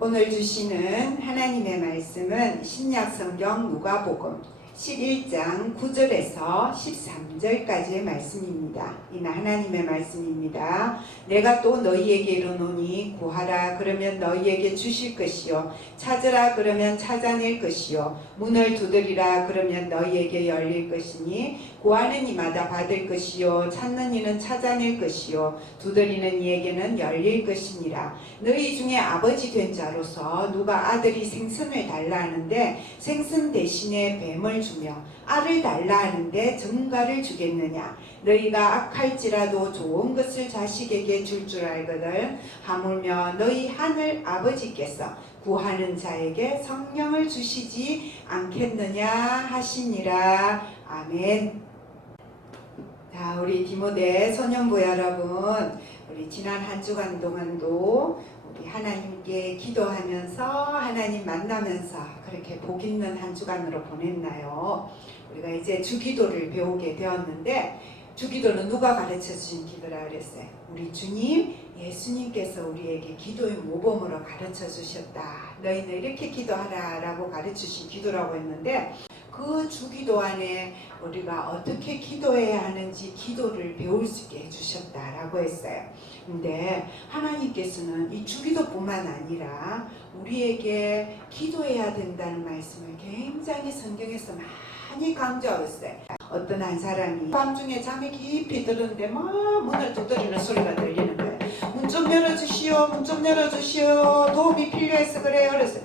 오늘 주시는 하나님의 말씀은 신약성경 누가복음 11장 9절에서 13절까지의 말씀입니다. 이는 하나님의 말씀입니다. 내가 또 너희에게 이르노니 구하라 그러면 너희에게 주실 것이요 찾으라 그러면 찾아낼 것이요 문을 두드리라 그러면 너희에게 열릴 것이니 구하는 이마다 받을 것이요 찾는 이는 찾아낼 것이요 두드리는 이에게는 열릴 것이니라. 너희 중에 아버지 된 자로서 누가 아들이 생선을 달라 하는데 생선 대신에 뱀을 주며 알을 달라 하는데 정갈을 주겠느냐. 너희가 악할지라도 좋은 것을 자식에게 줄 줄 알거든. 하물며 너희 하늘 아버지께서 구하는 자에게 성령을 주시지 않겠느냐 하시니라. 아멘. 자, 우리 디모데 소년부 여러분, 우리 지난 한 주간 동안도 우리 하나님께 기도하면서 하나님 만나면서 그렇게 복 있는 한 주간으로 보냈나요? 우리가 이제 주기도를 배우게 되었는데, 주기도는 누가 가르쳐 주신 기도라 그랬어요? 우리 주님 예수님께서 우리에게 기도의 모범으로 가르쳐 주셨다. 너희는 이렇게 기도하라 라고 가르쳐 주신 기도라고 했는데, 그 주기도 안에 우리가 어떻게 기도해야 하는지 기도를 배울 수 있게 해주셨다라고 했어요. 근데 하나님께서는 이 주기도뿐만 아니라 우리에게 기도해야 된다는 말씀을 굉장히 성경에서 많이 강조했어요. 어떤 한 사람이 밤중에 잠이 깊이 들었는데 막 문을 두드리는 소리가 들리는 거예요. 문 좀 열어주시오, 문 좀 열어주시오, 도움이 필요해서 그래요. 그래서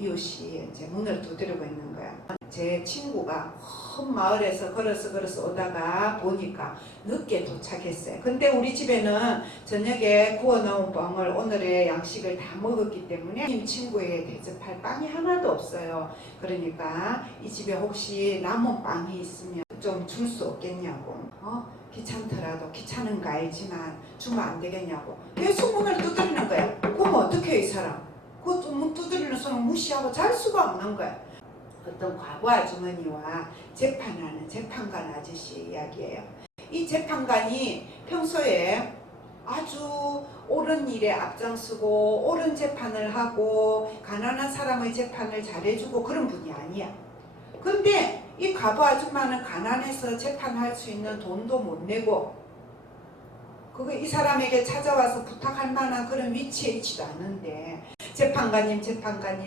이웃이 이제 문을 두드리고 있는 거야. 제 친구가 큰 마을에서 걸어서 오다가 보니까 늦게 도착했어요. 근데 우리 집에는 저녁에 구워놓은 빵을 오늘의 양식을 다 먹었기 때문에 친구에 대접할 빵이 하나도 없어요. 그러니까 이 집에 혹시 남은 빵이 있으면 좀 줄 수 없겠냐고. 귀찮더라도 귀찮은 거 알지만 주면 안 되겠냐고. 계속 문을 두드리는 거야. 그럼 어떻게 해, 이 사람? 그것도 문 두드리는 손을 무시하고 잘 수가 없는 거야. 어떤 과부 아주머니와 재판하는 재판관 아저씨 이야기예요. 이 재판관이 평소에 아주 옳은 일에 앞장서고 옳은 재판을 하고 가난한 사람의 재판을 잘해주고 그런 분이 아니야. 근데 이 과부 아줌마는 가난해서 재판할 수 있는 돈도 못 내고 이 사람에게 찾아와서 부탁할 만한 그런 위치에 있지도 않은데, 재판관님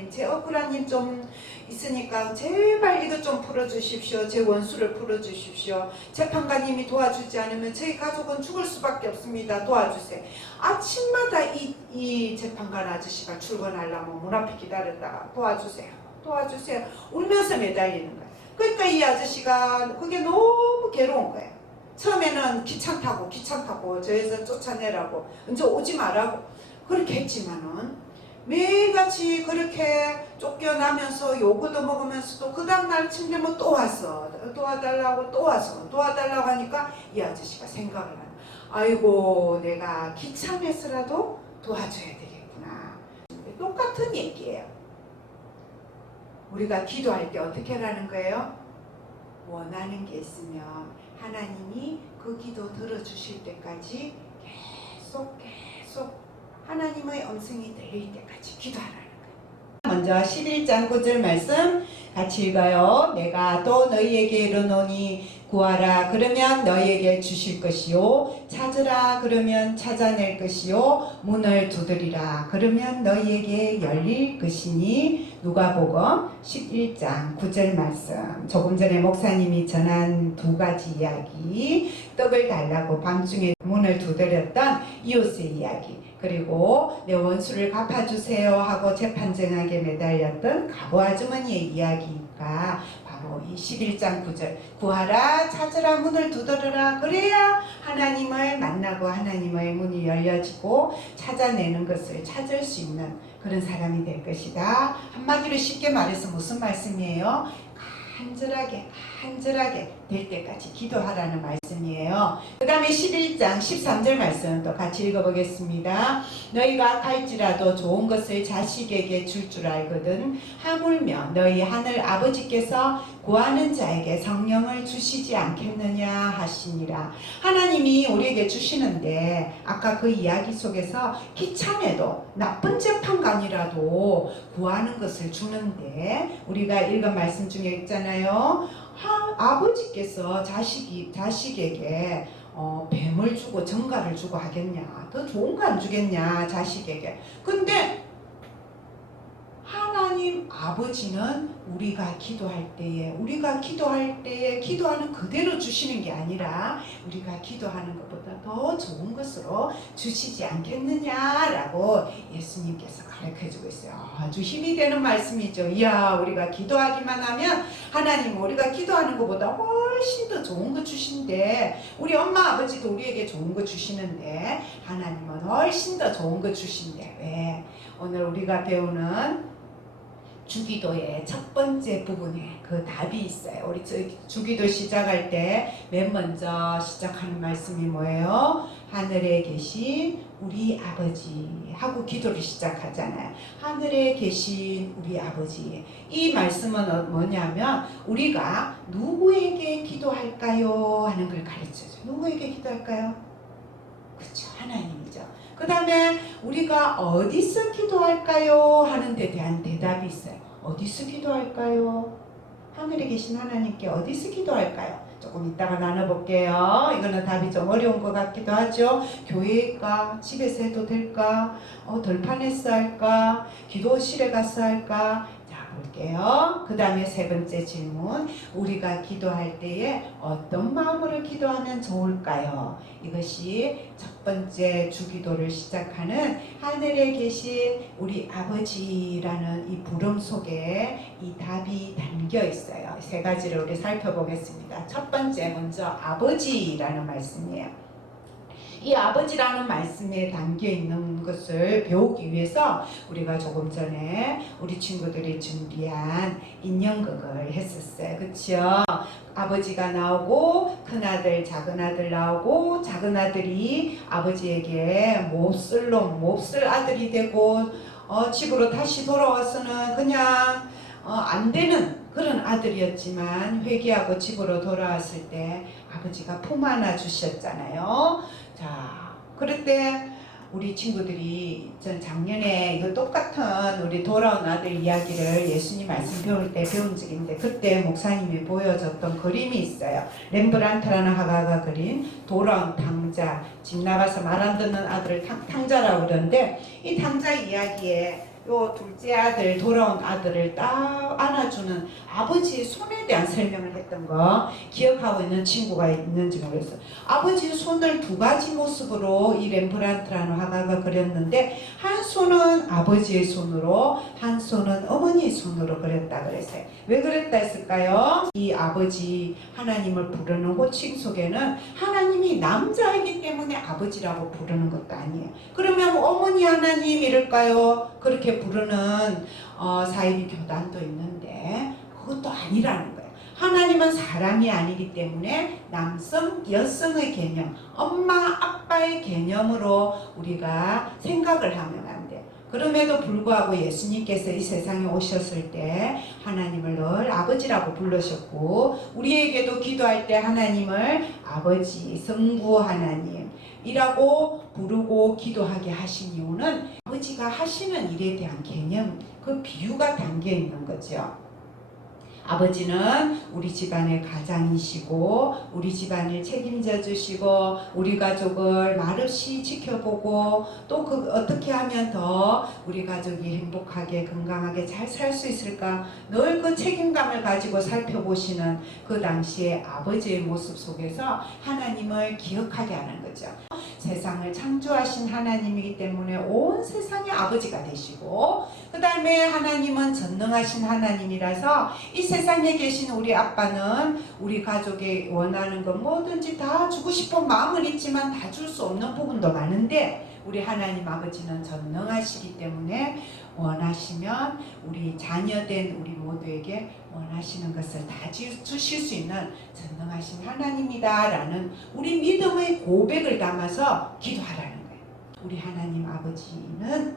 제 억울한 일 좀 있으니까 제발 이것 좀 풀어주십시오. 제 원수를 풀어주십시오. 재판관님이 도와주지 않으면 저희 가족은 죽을 수밖에 없습니다. 도와주세요. 아침마다 이 재판관 아저씨가 출근하려면 문 앞에 기다렸다가 도와주세요 울면서 매달리는 거예요. 그러니까 이 아저씨가 그게 너무 괴로운 거예요. 처음에는 귀찮다고 저에서 쫓아내라고 이제 오지 말라고 그렇게 했지만은 매일같이 그렇게 쫓겨나면서 요구도 먹으면서도 그 다음날 침 되면 또 와서 도와달라고 하니까 이 아저씨가 생각을 하는, 아이고 내가 귀찮아서라도 도와줘야 되겠구나. 똑같은 얘기예요. 우리가 기도할 때 어떻게 하라는 거예요? 원하는 게 있으면 하나님이 그 기도 들어주실 때까지 계속 하나님의 음성이 들릴 때까지 기도하라는 거예요. 먼저 11장 9절 말씀 같이 읽어요. 내가 또 너희에게 이르노니 구하라 그러면 너희에게 주실 것이요 찾으라 그러면 찾아낼 것이요 문을 두드리라 그러면 너희에게 열릴 것이니. 누가복음 11장 9절 말씀. 조금 전에 목사님이 전한 두 가지 이야기, 떡을 달라고 밤중에 문을 두드렸던 이웃의 이야기, 그리고 내 원수를 갚아주세요 하고 재판정하게 매달렸던 과부 아주머니의 이야기가 바로 이 11장 9절 구하라 찾으라 문을 두드려라. 그래야 하나님을 만나고 하나님의 문이 열려지고 찾아내는 것을 찾을 수 있는 그런 사람이 될 것이다. 한마디로 쉽게 말해서 무슨 말씀이에요? 간절하게 간절하게 될 때까지 기도하라는 말씀이에요. 그 다음에 11장 13절 말씀 또 같이 읽어보겠습니다. 너희가 갈지라도 좋은 것을 자식에게 줄 줄 알거든 하물며 너희 하늘 아버지께서 구하는 자에게 성령을 주시지 않겠느냐 하시니라. 하나님이 우리에게 주시는데 아까 그 이야기 속에서 기참에도 나쁜 재판관이라도 구하는 것을 주는데 우리가 읽은 말씀 중에 있잖아요. 아버지께서 자식에게 뱀을 주고 정갈을 주고 하겠냐, 더 좋은 거 안 주겠냐 자식에게. 근데 하나님 아버지는 우리가 기도할 때에 기도하는 그대로 주시는 게 아니라 우리가 기도하는 것보다 더 좋은 것으로 주시지 않겠느냐라고 예수님께서 가르쳐주고 있어요. 아주 힘이 되는 말씀이죠. 이야, 우리가 기도하기만 하면 하나님 우리가 기도하는 것보다 훨씬 더 좋은 거 주신대. 우리 엄마 아버지도 우리에게 좋은 거 주시는데 하나님은 훨씬 더 좋은 거 주신대. 왜? 오늘 우리가 배우는 주기도의 첫 번째 부분에 그 답이 있어요. 우리 주기도 시작할 때 맨 먼저 시작하는 말씀이 뭐예요? 하늘에 계신 우리 아버지 하고 기도를 시작하잖아요. 하늘에 계신 우리 아버지. 이 말씀은 뭐냐면 우리가 누구에게 기도할까요? 하는 걸 가르쳐줘요. 누구에게 기도할까요? 그렇죠. 하나님이죠. 그 다음에 우리가 어디서 기도할까요? 하는 데 대한 대답이 있어요. 어디서 기도할까요? 하늘에 계신 하나님께 어디서 기도할까요? 조금 이따가 나눠볼게요. 이거는 답이 좀 어려운 것 같기도 하죠. 교회일까? 집에서 해도 될까? 덜판에서 할까? 기도실에 가서 할까? 볼게요. 그 다음에 세 번째 질문, 우리가 기도할 때에 어떤 마음으로 기도하면 좋을까요? 이것이 첫 번째 주기도를 시작하는 하늘에 계신 우리 아버지라는 이 부름 속에 이 답이 담겨 있어요. 세 가지를 우리 살펴보겠습니다. 첫 번째 먼저 아버지라는 말씀이에요. 이 아버지라는 말씀에 담겨 있는 것을 배우기 위해서 우리가 조금 전에 우리 친구들이 준비한 인형극을 했었어요. 그렇죠? 아버지가 나오고 큰아들 작은아들 나오고 작은아들이 아버지에게 몹쓸 아들이 되고 집으로 다시 돌아와서는 그냥 안 되는 그런 아들이었지만 회개하고 집으로 돌아왔을 때 아버지가 품 안아 주셨잖아요. 자, 그럴 때 우리 친구들이 전 작년에 이거 똑같은 우리 돌아온 아들 이야기를 예수님 말씀 배울 때 배운 적인데 그때 목사님이 보여줬던 그림이 있어요. 렘브란트라는 화가가 그린 돌아온 탕자, 집 나가서 말 안 듣는 아들을 탕자라고 그러는데 이 탕자 이야기에 요 둘째 아들, 돌아온 아들을 딱 안아주는 아버지의 손에 대한 설명을 했던 거 기억하고 있는 친구가 있는지 모르겠어요. 아버지의 손을 두 가지 모습으로 이 렘브란트라는 화가가 그렸는데 한 손은 아버지의 손으로 한 손은 어머니의 손으로 그렸다 그랬어요. 왜 그랬다 했을까요? 이 아버지 하나님을 부르는 호칭 속에는 하나님이 남자이기 때문에 아버지라고 부르는 것도 아니에요. 그러면 어머니 하나님 이럴까요? 그렇게 부르는 사이비 교단도 있는데 그것도 아니라는 거예요. 하나님은 사람이 아니기 때문에 남성, 여성의 개념, 엄마, 아빠의 개념으로 우리가 생각을 하면 안 돼요. 그럼에도 불구하고 예수님께서 이 세상에 오셨을 때 하나님을 늘 아버지라고 부르셨고 우리에게도 기도할 때 하나님을 아버지, 성부 하나님 이라고 부르고 기도하게 하신 이유는 아버지가 하시는 일에 대한 개념, 그 비유가 담겨 있는 거죠. 아버지는 우리 집안의 가장이시고 우리 집안을 책임져 주시고 우리 가족을 말없이 지켜보고 또 어떻게 하면 더 우리 가족이 행복하게 건강하게 잘 살 수 있을까 늘 그 책임감을 가지고 살펴보시는 그 당시의 아버지의 모습 속에서 하나님을 기억하게 하는 거죠. 세상을 창조하신 하나님이기 때문에 온 세상의 아버지가 되시고 그 다음에 하나님은 전능하신 하나님이라서 이 세상에 계신 우리 아빠는 우리 가족이 원하는 것 뭐든지 다 주고 싶은 마음은 있지만 다 줄 수 없는 부분도 많은데 우리 하나님 아버지는 전능하시기 때문에 원하시면 우리 자녀된 우리 모두에게 원하시는 것을 다 주실 수 있는 전능하신 하나님이다라는 우리 믿음의 고백을 담아서 기도하라는 거예요. 우리 하나님 아버지는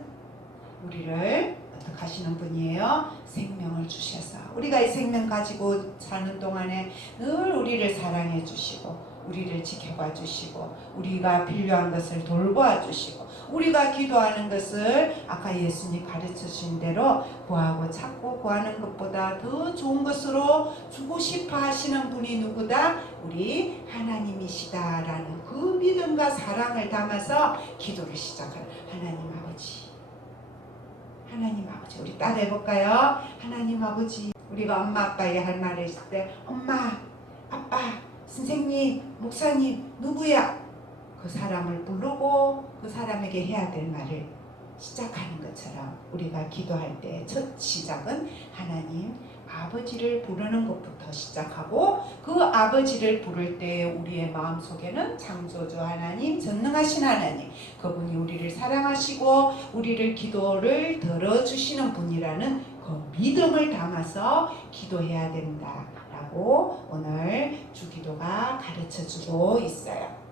우리를 어떻게 하시는 분이에요? 생명을 주셔서 우리가 이 생명 가지고 사는 동안에 늘 우리를 사랑해 주시고 우리를 지켜봐 주시고 우리가 필요한 것을 돌보아 주시고 우리가 기도하는 것을 아까 예수님 가르쳐 주신 대로 구하고 찾고 구하는 것보다 더 좋은 것으로 주고 싶어 하시는 분이 누구다? 우리 하나님이시다라는 그 믿음과 사랑을 담아서 기도를 시작하는 하나님 아버지. 하나님 아버지, 우리 따라 해볼까요? 하나님 아버지. 우리가 엄마 아빠에게 할 말을 했을 때 엄마, 아빠, 선생님, 목사님, 누구야? 그 사람을 부르고 그 사람에게 해야 될 말을 시작하는 것처럼 우리가 기도할 때 첫 시작은 하나님 아버지를 부르는 것부터 시작하고 그 아버지를 부를 때 우리의 마음속에는 창조주 하나님, 전능하신 하나님, 그분이 우리를 사랑하시고 우리를 기도를 들어주시는 분이라는 그 믿음을 담아서 기도해야 된다라고 오늘 주기도가 가르쳐주고 있어요.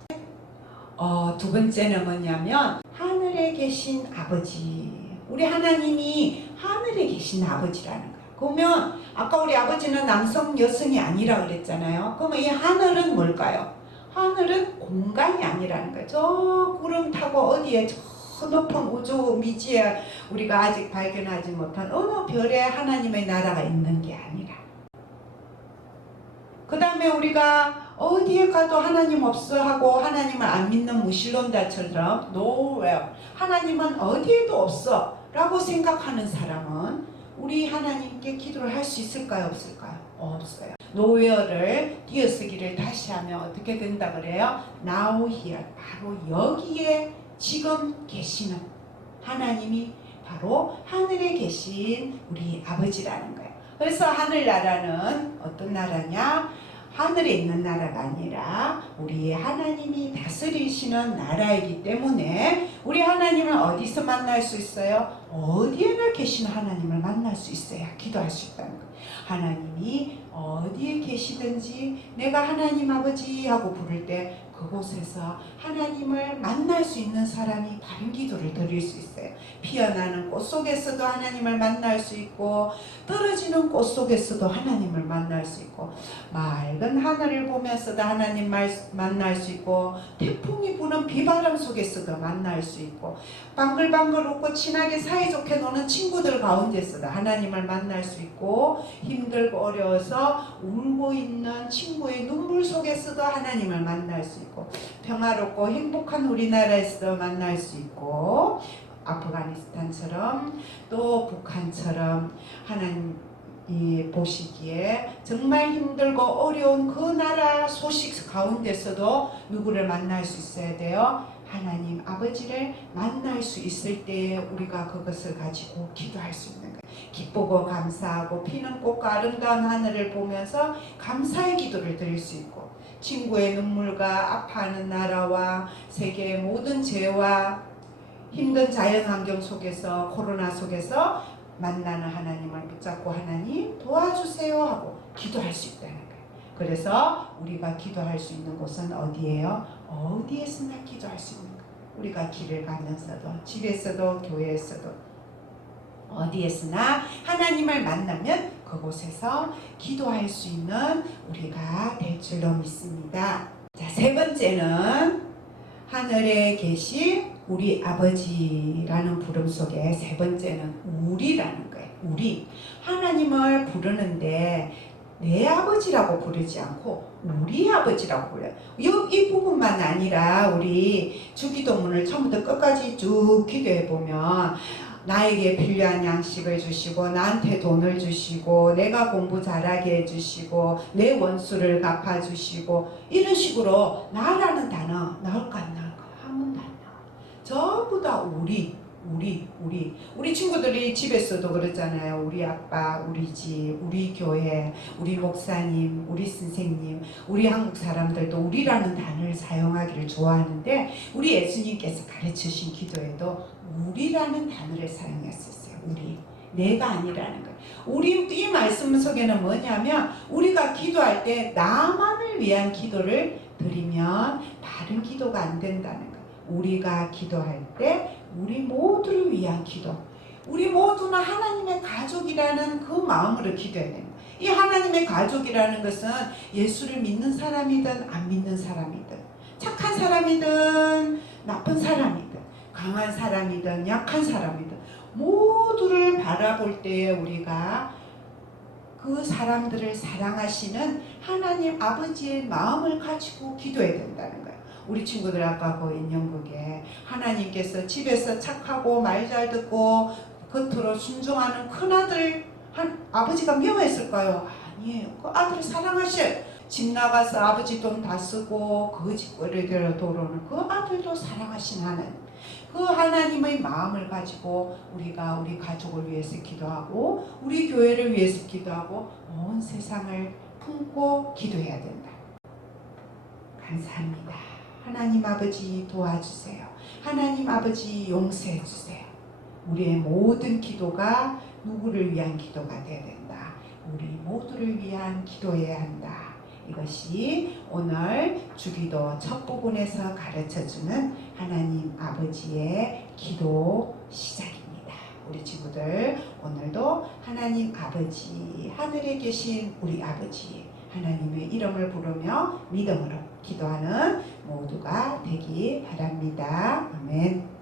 두 번째는 뭐냐면 하늘에 계신 아버지. 우리 하나님이 하늘에 계신 아버지라는 거예요. 그러면 아까 우리 아버지는 남성 여성이 아니라 그랬잖아요. 그러면 이 하늘은 뭘까요? 하늘은 공간이 아니라는 거예요. 저 구름 타고 어디에 저 높은 우주 미지에 우리가 아직 발견하지 못한 어느 별에 하나님의 나라가 있는 게 아니라, 그 다음에 우리가 어디에 가도 하나님 없어 하고 하나님을 안 믿는 무신론자처럼 nowhere, 하나님은 어디에도 없어 라고 생각하는 사람은 우리 하나님께 기도를 할 수 있을까요? 없을까요? 없어요. nowhere를 띄어쓰기를 다시 하면 어떻게 된다 그래요? now here, 바로 여기에 지금 계시는 하나님이 바로 하늘에 계신 우리 아버지라는 거예요. 그래서 하늘나라는 어떤 나라냐? 하늘에 있는 나라가 아니라 우리 하나님이 다스리시는 나라이기 때문에 우리 하나님을 어디서 만날 수 있어요? 어디에나 계신 하나님을 만날 수 있어야 기도할 수 있다는 거예요. 하나님이 어디에 계시든지 내가 하나님 아버지 하고 부를 때 그곳에서 하나님을 만날 수 있는 사람이 바른 기도를 드릴 수 있어요. 피어나는 꽃 속에서도 하나님을 만날 수 있고 떨어지는 꽃 속에서도 하나님을 만날 수 있고 맑은 하늘을 보면서도 하나님 만날 수 있고 태풍이 부는 비바람 속에서도 만날 수 있고 방글방글 웃고 친하게 사이좋게 노는 친구들 가운데서도 하나님을 만날 수 있고 힘들고 어려워서 울고 있는 친구의 눈물 속에서도 하나님을 만날 수 있고 평화롭고 행복한 우리나라에서도 만날 수 있고 아프가니스탄처럼 또 북한처럼 하나님이 보시기에 정말 힘들고 어려운 그 나라 소식 가운데서도 누구를 만날 수 있어야 돼요? 하나님 아버지를 만날 수 있을 때 우리가 그것을 가지고 기도할 수 있는 거예요. 기쁘고 감사하고 피는 꽃과 아름다운 하늘을 보면서 감사의 기도를 드릴 수 있고 친구의 눈물과 아파하는 나라와 세계의 모든 죄와 힘든 자연환경 속에서 코로나 속에서 만나는 하나님을 붙잡고 하나님 도와주세요 하고 기도할 수 있다는 거예요. 그래서 우리가 기도할 수 있는 곳은 어디예요? 어디에서나 기도할 수 있는 거예요. 우리가 길을 가면서도 집에서도 교회에서도 어디에서나 하나님을 만나면 그곳에서 기도할 수 있는 우리가 될 줄로 믿습니다. 자, 세 번째는 하늘에 계신 우리 아버지라는 부름 속에 세 번째는 우리라는 거예요. 우리. 하나님을 부르는데 내 아버지라고 부르지 않고 우리 아버지라고 불러요. 이 부분만 아니라 우리 주기도문을 처음부터 끝까지 쭉 기도해 보면 나에게 필요한 양식을 주시고 나한테 돈을 주시고 내가 공부 잘하게 해주시고 내 원수를 갚아주시고 이런 식으로 나라는 단어 나올까 안 나올까? 한 번도 안 나와. 전부 다 우리 친구들이 집에서도 그러잖아요. 우리 아빠, 우리 집, 우리 교회, 우리 목사님, 우리 선생님, 우리 한국 사람들도 우리라는 단어를 사용하기를 좋아하는데 우리 예수님께서 가르치신 기도에도 우리라는 단어를 사용했었어요. 우리. 내가 아니라는 거예요. 우리 이 말씀 속에는 뭐냐면 우리가 기도할 때 나만을 위한 기도를 드리면 바른 기도가 안 된다는 거예요. 우리가 기도할 때 우리 모두를 위한 기도. 우리 모두는 하나님의 가족이라는 그 마음으로 기도해야 됩니다. 이 하나님의 가족이라는 것은 예수를 믿는 사람이든 안 믿는 사람이든 착한 사람이든 나쁜 사람이든 강한 사람이든 약한 사람이든 모두를 바라볼 때에 우리가 그 사람들을 사랑하시는 하나님 아버지의 마음을 가지고 기도해야 된다는 거예요. 우리 친구들 아까 그 인형극에 하나님께서 집에서 착하고 말 잘 듣고 겉으로 순종하는 큰아들 아버지가 미워했을까요? 아니에요. 그 아들을 사랑하셔요. 집 나가서 아버지 돈 다 쓰고 거짓거리로 돌아오는 그 아들도 사랑하신 하나님. 그 하나님의 마음을 가지고 우리가 우리 가족을 위해서 기도하고 우리 교회를 위해서 기도하고 온 세상을 품고 기도해야 된다. 감사합니다. 하나님 아버지 도와주세요. 하나님 아버지 용서해 주세요. 우리의 모든 기도가 누구를 위한 기도가 되어야 된다. 우리 모두를 위한 기도해야 한다. 이것이 오늘 주기도 첫 부분에서 가르쳐주는 하나님 아버지의 기도 시작입니다. 우리 친구들 오늘도 하나님 아버지, 하늘에 계신 우리 아버지 하나님의 이름을 부르며 믿음으로 기도하는 모두가 되기 바랍니다. 아멘.